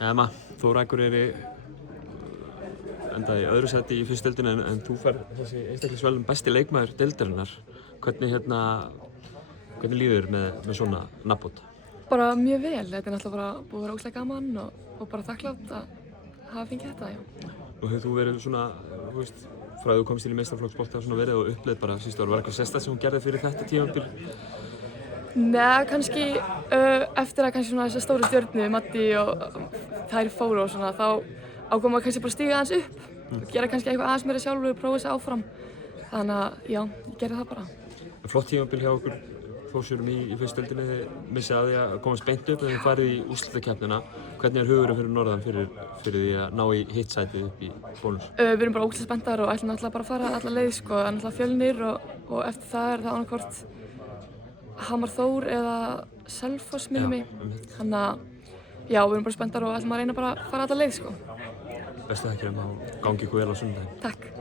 Emma, Þór Akureyri endaði í öðru sæti í fyrstu deildinni en þú fær þessi einstaklingsverðlaun besti leikmaður deildarinnar. Hvernig líður með svona nafnbót? Bara mjög vel, þetta náttúrulega bara búið að vera ógeðslega gaman og bara þakklátt að hafa fengið þetta, já. Nú hefur þú verið svona, frá að þú komst til í meistaraflokksbolta verið og upplifð bara síðustu ár, var eitthvað sérstakt sem hún gerði fyrir þetta tímabil? Nei, kannski eftir að kannski svona þessar stóru stjörnu, Matti og þær fóru og svona, þá ákvað maður kannski bara stíga aðeins upp og gera kannski eitthvað aðeins meira sjálfur og prófa þessi áfram. Þannig að, já, ég gerði það bara. Flott tímabil hjá okkur Þórsurum í fyrstu deildinni, þið missið að því að komast beint upp en þið farið í úrslitakeppnina. Hvernig hugurinn fyrir norðan fyrir því að ná í hitt sætið upp í Bónus? Við erum bara ógeðslega spenntar og ætlum náttúrulega bara að fara alla leið, sko. Það er náttúrulega Fjölnir og eftir það er það annaðhvort Hamar Þór eða Selfoss, minnir mig. Þannig að, já, við erum bara spenntar og ætlum að reyna bara að fara alla leið, sko. Bestu þakkir og gangi ykkur vel á sunnudaginn. Takk.